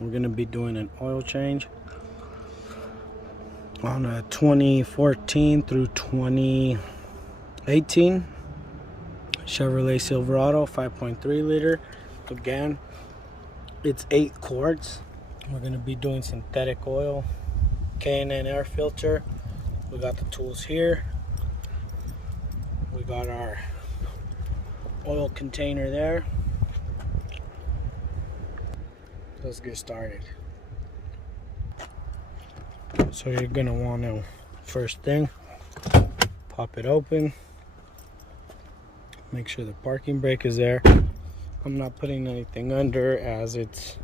We're going to be doing an oil change on a 2014 through 2018 Chevrolet Silverado 5.3 liter. Again, it's 8 quarts. We're going to be doing synthetic oil, K&N air filter. We got the tools here. We got our oil container there. Let's get started. So you're gonna want to, first thing, pop it open. Make sure the parking brake is there. I'm not putting anything under as it's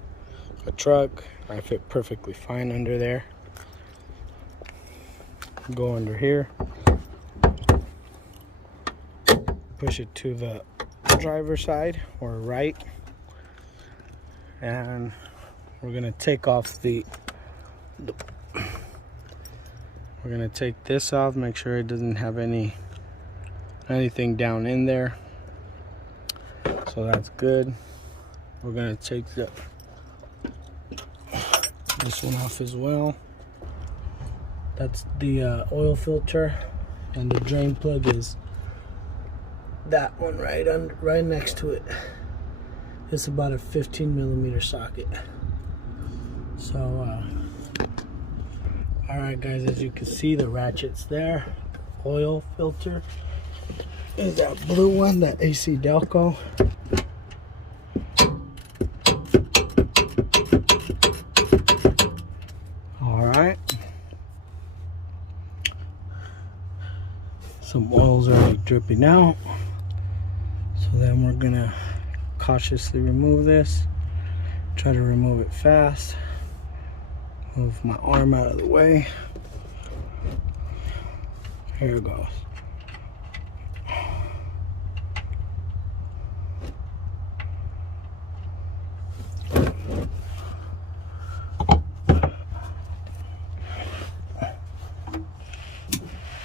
a truck. I fit perfectly fine under there. Go under here. Push it to the driver's side or right. And we're gonna take off we're gonna take this off, make sure it doesn't have anything down in there. So that's good. We're gonna take this one off as well. That's the oil filter, and the drain plug is that one right next to it. It's about a 15mm socket. So alright guys, as you can see, the ratchet's there. Oil filter is that blue one, that AC Delco. Alright, some oil's already dripping out, so then we're gonna cautiously remove this. Try to remove it fast. Move my arm out of the way. Here it goes.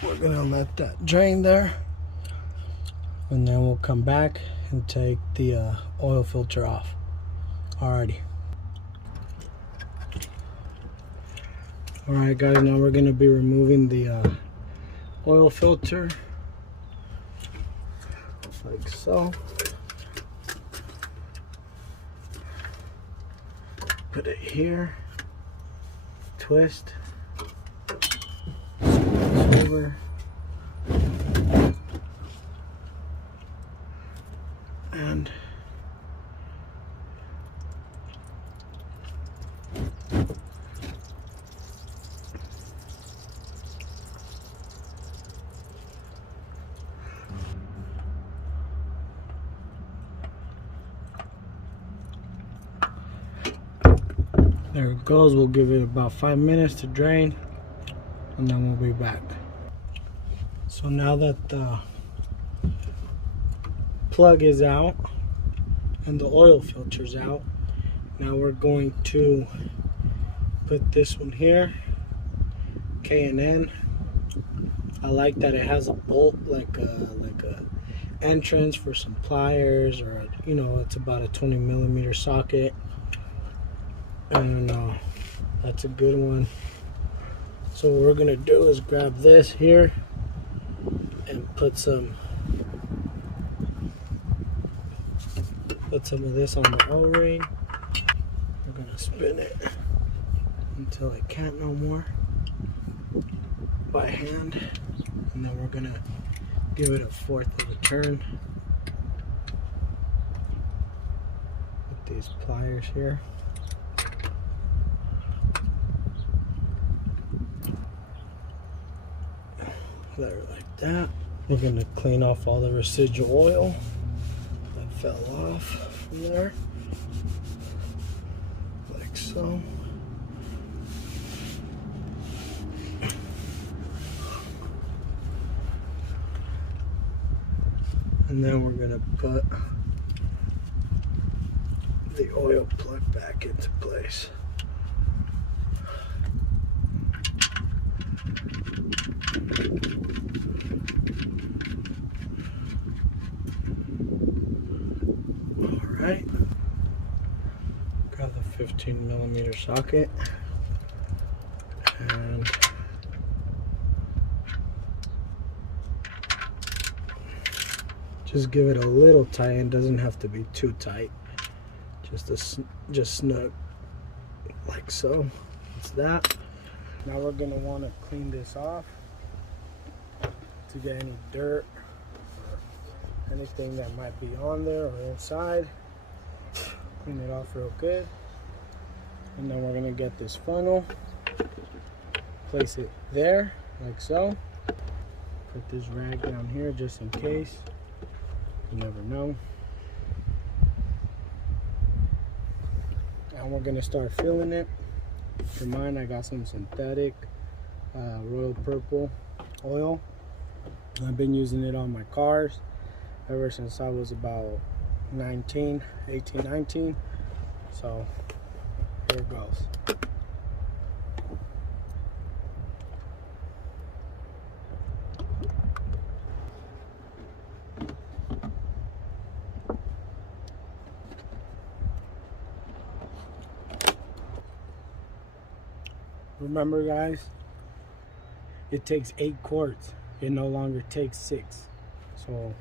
We're gonna let that drain there, and then we'll come back and take the oil filter off. Alrighty. Alright guys, now we're going to be removing the oil filter, like so. Put it here, twist, over, and there it goes. We'll give it about 5 minutes to drain, and then we'll be back. So now that the plug is out and the oil filter's out, now we're going to put this one here, K&N. I like that it has a bolt, like a entrance for some pliers, or you know, it's about a 20mm socket, and that's a good one. So what we're gonna do is grab this here and put some of this on the O-ring. We're gonna spin it until it can't no more by hand, and then we're gonna give it a 1/4 of a turn with these pliers here. There, like that. We're gonna clean off all the residual oil that fell off from there, like so. And then we're gonna put the oil plug back into place. Alright, grab the 15mm 9mm socket, and just give it a little tight. It doesn't have to be too tight, just snug like so. It's that. Now we're gonna want to clean this off to get any dirt or anything that might be on there or inside. Clean it off real good. And then we're gonna get this funnel, place it there like so. Put this rag down here just in case. You never know. And we're gonna start filling it. For mine, I got some synthetic royal purple oil. I've been using it on my cars ever since I was about 18, 19. So here it goes. Remember, guys, it takes 8 quarts. It no longer takes 6. So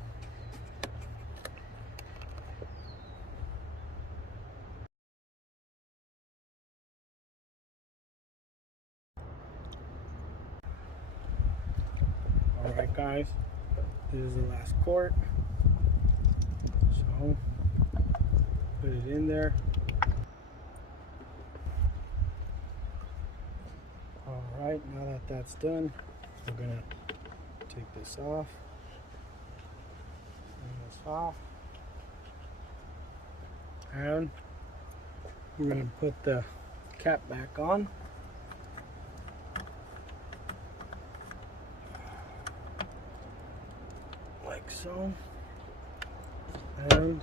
alright, guys, this is the last quart. So put it in there. Alright, now that that's done, we're gonna take this off. Turn this off. And we're gonna put the cap back on. Like so. And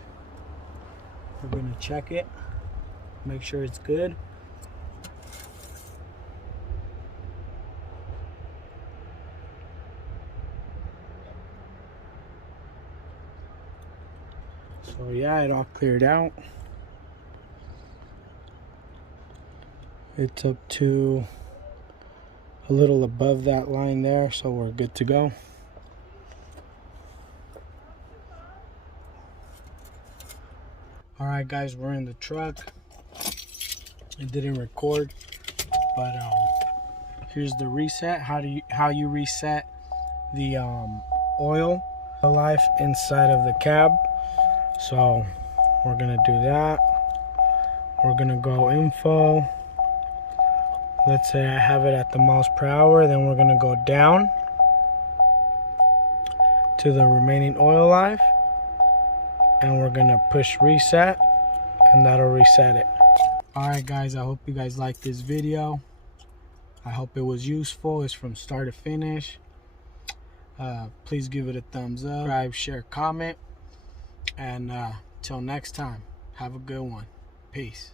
we're gonna check it, make sure it's good. So yeah, it all cleared out. It's up to a little above that line there, so we're good to go. Alright, guys, we're in the truck. It didn't record, but here's the reset. How you reset the oil life inside of the cab. So we're gonna do that. We're gonna go info. Let's say I have it at the miles per hour. Then we're gonna go down to the remaining oil life, and we're gonna push reset, and that'll reset it. Alright, guys, I hope you guys liked this video. I hope it was useful. It's from start to finish. Please give it a thumbs up, subscribe, share, comment, and till next time, have a good one. Peace.